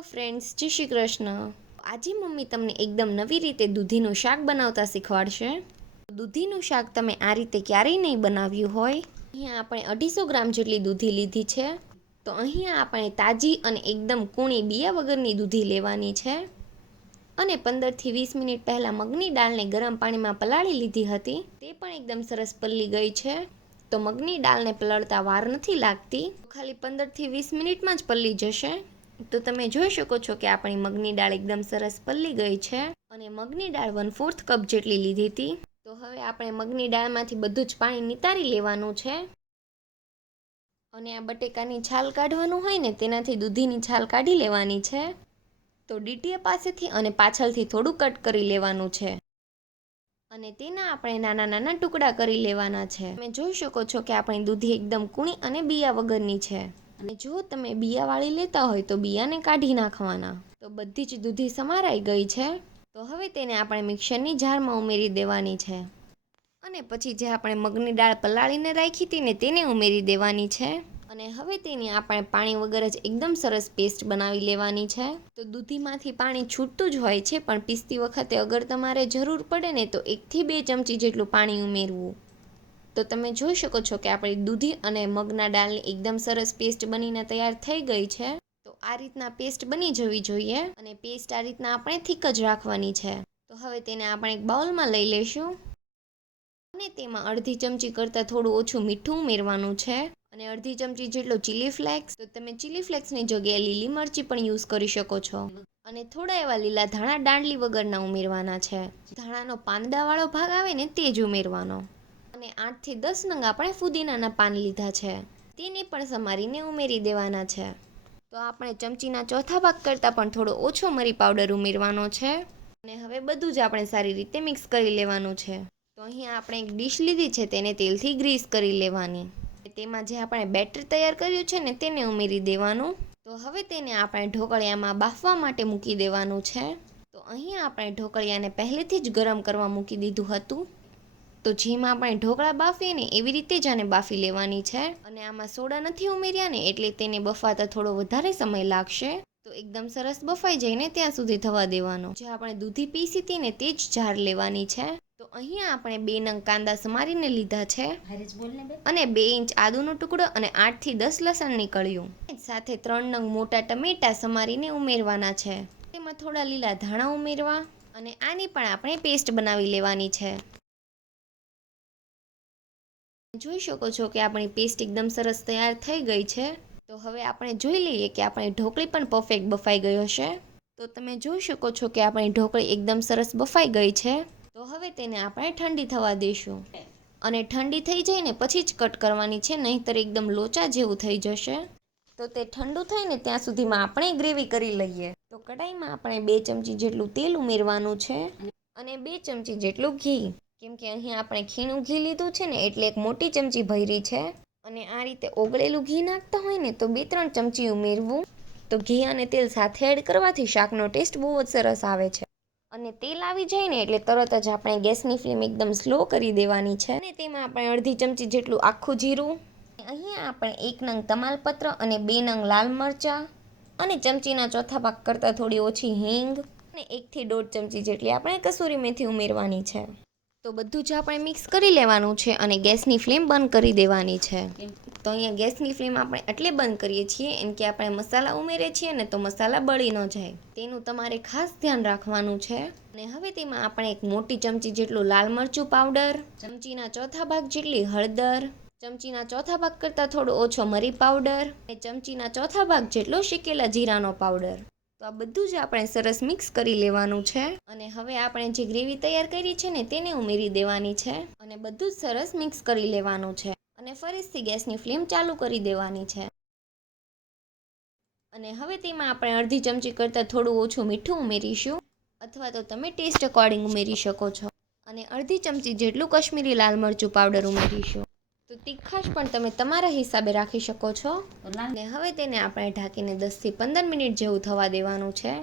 Hello friends, જય શ્રી કૃષ્ણ. આજે mummy તમને એકદમ નવી રીતે દૂધીનું શાક બનાવતા શીખવાડશે. દૂધીનું શાક તમે આ રીતે ક્યારેય નહીં બનાવ્યું હોય. અહીંયા આપણે 250 ગ્રામ જેટલી દૂધી લીધી છે. તો અહીંયા આપણે તાજી અને એકદમ કૂણી બિયા વગરની દૂધી લેવાની છે. અને 15 થી 20 મિનિટ પહેલાં મગની દાળને ગરમ પાણીમાં પલાળી લીધી હતી. તે પણ એકદમ સરસ પલળી ગઈ છે. તો મગની દાળને પલળતા વાર નથી લાગતી, ખાલી 15 થી 20 મિનિટમાં જ પલળી જશે. તો તમે જોઈ શકો છો કે આપણી મગની દાળ એકદમ સરસ પલળી ગઈ છે. અને મગની દાળ 1/4 કપ જેટલી લીધી હતી. તો હવે આપણે મગની દાળમાંથી બધું જ પાણી નિતારી લેવાનું છે. અને આ બટેકાની છાલ કાઢવાનું હોય ને, તેનાથી દૂધીની છાલ કાઢી લેવાની છે. તો ડીટીયા પાસેથી અને પાછળથી થોડું કટ કરી લેવાનું છે. અને તેના આપણે નાના નાના ટુકડા કરી લેવાના છે. તમે જોઈ શકો છો કે આપણી દૂધી એકદમ કૂણી અને બિયા વગરની છે. અને જો તમે બિયાવાળી લેતા હોય તો બિયાને કાઢી નાખવાના. તો બધી જ દૂધી સમારાઈ ગઈ છે. તો હવે તેને આપણે મિક્સરની જારમાં ઉમેરી દેવાની છે. અને પછી જે આપણે મગની દાળ પલાળીને રાખી હતી ને, તેને ઉમેરી દેવાની છે. અને હવે તેની આપણે પાણી વગર જ એકદમ સરસ પેસ્ટ બનાવી લેવાની છે. તો દૂધીમાંથી પાણી છૂટતું જ હોય છે, પણ પીસતી વખતે અગર તમારે જરૂર પડે ને, તો 1 થી 2 ચમચી જેટલું પાણી ઉમેરવું. તો તમે જોઈ શકો છો કે આપણી દૂધી અને મગના દાળની એકદમ સરસ પેસ્ટ બનીને તૈયાર થઈ ગઈ છે. તો આ રીતના પેસ્ટ બની જવી જોઈએ. અને પેસ્ટ આ રીતના આપણે થીક જ રાખવાની છે. તો હવે તેને આપણે એક બાઉલમાં લઈ લઈશું. અને તેમાં અડધી ચમચી કરતાં થોડું ઓછું મીઠું ઉમેરવાનું છે. અને અડધી ચમચી જેટલો ચીલી ફ્લેક્સ. તો તમે ચીલી ફ્લેક્સની જગ્યાએ લીલી મરચી પણ યુઝ કરી શકો છો. અને થોડા એવા લીલા ધાણા દાંડલી વગરના ઉમેરવાના છે. ધાણાનો પાંદડાવાળો ભાગ આવે ને, તે જ ઉમેરવાનો. અને 8 થી 10 નંગ આપણે ફુદીનાના પાન લીધા છે. તેને પણ સમારીને ઉમેરી દેવાના છે. તો આપણે ચમચીના ચોથા ભાગ કરતાં પણ થોડો ઓછો મરી પાવડર ઉમેરવાનો છે. અને હવે બધું જ આપણે સારી રીતે મિક્સ કરી લેવાનું છે. તો અહીંયા આપણે એક ડીશ લીધી છે, તેને તેલથી ગ્રીસ કરી લેવાની. તેમાં જે આપણે બેટર તૈયાર કર્યું છે ને, તેને ઉમેરી દેવાનું. તો હવે તેને આપણે ઢોકળિયામાં બાફવા માટે મૂકી દેવાનું છે. તો અહીંયા આપણે ઢોકળિયાને પહેલેથી જ ગરમ કરવા મૂકી દીધું હતું. તો જેમ આપણે ઢોકળા બાફીએ ને, એવી રીતે જ આને બાફી લેવાની છે. અને આમાં સોડા નથી ઉમેર્યા ને, એટલે તેને બફાતા થોડો વધારે સમય લાગશે. તો એકદમ સરસ બફાઈ જાય ને ત્યાં સુધી થવા દેવાનો. જે આપણે દૂધી પીસી હતી ને, તે જ જાર લેવાની છે. તો અહીંયા આપણે 2 નંગ કાંદા સમારીને લીધા છે. અને 2 ઇંચ આદુનો ટુકડો અને 8 થી 10 લસણની કળીઓ. સાથે 3 નંગ મોટા ટમેટા સમારીને ઉમેરવાના છે. તેમાં થોડા લીલા ધાણા ઉમેરવા. અને આની પણ આપણે પેસ્ટ બનાવી લેવાની છે. જોઈ શકો છો કે આપણી પેસ્ટ એકદમ સરસ તૈયાર થઈ ગઈ છે. તો હવે આપણે જોઈ લઈએ કે આપણી ઢોકળી પણ પરફેક્ટ બફાઈ ગઈ હશે. તો તમે જોઈ શકો છો કે આપણી ઢોકળી એકદમ સરસ બફાઈ ગઈ છે. તો હવે તેને આપણે ઠંડી થવા દઈશું. અને ઠંડી થઈ જાય ને પછી જ કટ કરવાની છે, નહીંતર એકદમ લોચા જેવું થઈ જશે. તો તે ઠંડુ થાય ને ત્યાં સુધીમાં આપણે ગ્રેવી કરી લઈએ. તો કઢાઈમાં આપણે 2 ચમચી જેટલું તેલ ઉમેરવાનું છે. અને 2 ચમચી જેટલું ઘી. કેમ કે અહીંયા આપણે ખીણું ઘી લીધું છે ને, એટલે એક મોટી ચમચી ભરી છે. અને આ રીતે ઓગળેલું ઘી નાખતા હોય ને, તો 2-3 ચમચી ઉમેરવું. તો ઘી અને તેલ સાથે એડ કરવાથી શાકનો ટેસ્ટ બહુ જ સરસ આવે છે. અને તેલ આવી જાય ને, એટલે તરત જ આપણે ગેસની ફ્લેમ એકદમ સ્લો કરી દેવાની છે. અને તેમાં આપણે અડધી ચમચી જેટલું આખું જીરું. અહીંયા આપણે 1 નંગ તમાલપત્ર અને 2 નંગ લાલ મરચાં. અને ચમચીના ચોથા ભાગ કરતાં થોડી ઓછી હિંગ. અને 1 થી 1.5 ચમચી જેટલી આપણે કસૂરી મેથી ઉમેરવાની છે. તો બધું જ આપણે મિક્સ કરી લેવાનું છે. અને ગેસની ફ્લેમ બંધ કરી દેવાની છે. તો અહીંયા ગેસની ફ્લેમ આપણે એટલે બંધ કરીએ છીએ, એમ કે આપણે મસાલા ઉમેરીએ છીએ ને, તો મસાલા બળી ન જાય. તેનું તમારે ખાસ ધ્યાન રાખવાનું છે. અને હવે તેમાં આપણે 1 મોટી ચમચી જેટલું લાલ મરચું પાવડર, ચમચીના ચોથા ભાગ જેટલી હળદર, ચમચીના ચોથા ભાગ કરતાં થોડો ઓછો મરી પાવડર, અને ચમચીના ચોથા ભાગ જેટલો શેકેલા જીરાનો પાવડર. તો આ બધું જ આપણે સરસ મિક્સ કરી લેવાનું છે. અને હવે આપણે જે ગ્રેવી તૈયાર કરી છે ને, તેને ઉમેરી દેવાની છે. અને બધું જ સરસ મિક્સ કરી લેવાનું છે. અને ફરીથી ગેસની ફ્લેમ ચાલુ કરી દેવાની છે. અને હવે તેમાં આપણે અડધી ચમચી કરતાં થોડું ઓછું મીઠું ઉમેરીશું. અથવા તો તમે ટેસ્ટ અકોર્ડિંગ ઉમેરી શકો છો. અને અડધી ચમચી જેટલું કશ્મીરી લાલ મરચું પાવડર ઉમેરીશું. તો તીખાશ પણ તમે તમારા હિસાબે રાખી શકો છો. અને હવે તેને આપણે ઢાંકીને 10 થી 15 મિનિટ જેવું થવા દેવાનું છે.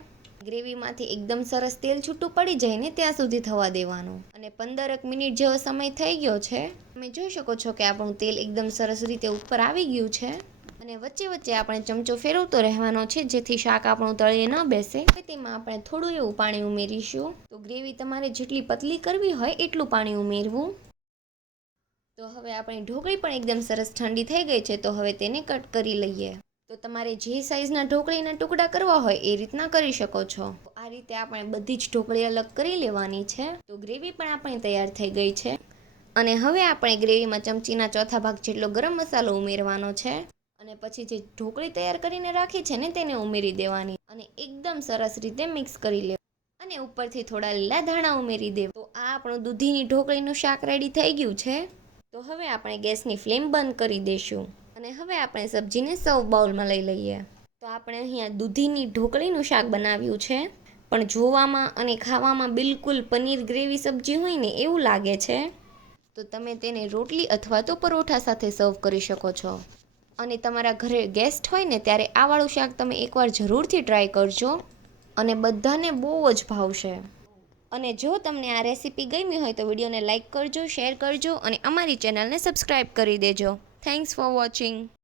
ગ્રેવીમાંથી એકદમ સરસ તેલ છૂટું પડી જાય ને ત્યાં સુધી થવા દેવાનું. અને 15 મિનિટ જેવો સમય થઈ ગયો છે. તમે જોઈ શકો છો કે આપણું તેલ એકદમ સરસ રીતે ઉપર આવી ગયું છે. અને વચ્ચે વચ્ચે આપણે ચમચો ફેરવતો રહેવાનો છે જેથી શાક આપણું તળિયે ન બેસે. તેમાં આપણે થોડું એવું પાણી ઉમેરીશું. તો ગ્રેવી તમારે જેટલી પતલી કરવી હોય એટલું પાણી ઉમેરવું. તો હવે આપણી ઢોકળી પણ એકદમ સરસ ઠંડી થઈ ગઈ છે. તો હવે તેને કટ કરી લઈએ. તો તમારે જે સાઈઝના ઢોકળીના ટુકડા કરવા હોય એ રીતના કરી શકો છો. આ રીતે આપણે બધી જ ઢોકળી અલગ કરી લેવાની છે. તો ગ્રેવી પણ આપણી તૈયાર થઈ ગઈ છે. અને હવે આપણે ગ્રેવીમાં ચમચીના ચોથા ભાગ જેટલો ગરમ મસાલો ઉમેરવાનો છે. અને પછી જે ઢોકળી તૈયાર કરીને રાખી છે ને તેને ઉમેરી દેવાની અને એકદમ સરસ રીતે મિક્સ કરી લેવું. અને ઉપરથી થોડા લીલા ધાણા ઉમેરી દેવા. તો આ આપણું દૂધીની ઢોકળીનું શાક રેડી થઈ ગયું છે. તો હવે આપણે ગેસની ફ્લેમ બંધ કરી દઈશું. અને હવે આપણે સબ્જીને સર્વ બાઉલમાં લઈ લઈએ. તો આપણે અહીંયા દૂધીની ઢોકળીનું શાક બનાવ્યું છે. પણ જોવામાં અને ખાવામાં બિલકુલ પનીર ગ્રેવી સબ્જી હોય ને એવું લાગે છે. તો તમે તેને રોટલી અથવા તો પરોઠા સાથે સર્વ કરી શકો છો. અને તમારા ઘરે ગેસ્ટ હોય ને ત્યારે આ વાળું શાક તમે એકવાર જરૂરથી ટ્રાય કરજો અને બધાને બહુ જ ભાવશે. અને જો તમને આ રેસીપી ગમી હોય તો વિડીયોને લાઇક કરજો, શેર કરજો અને અમારી ચેનલને સબસ્ક્રાઈબ કરી દેજો. Thanks for watching.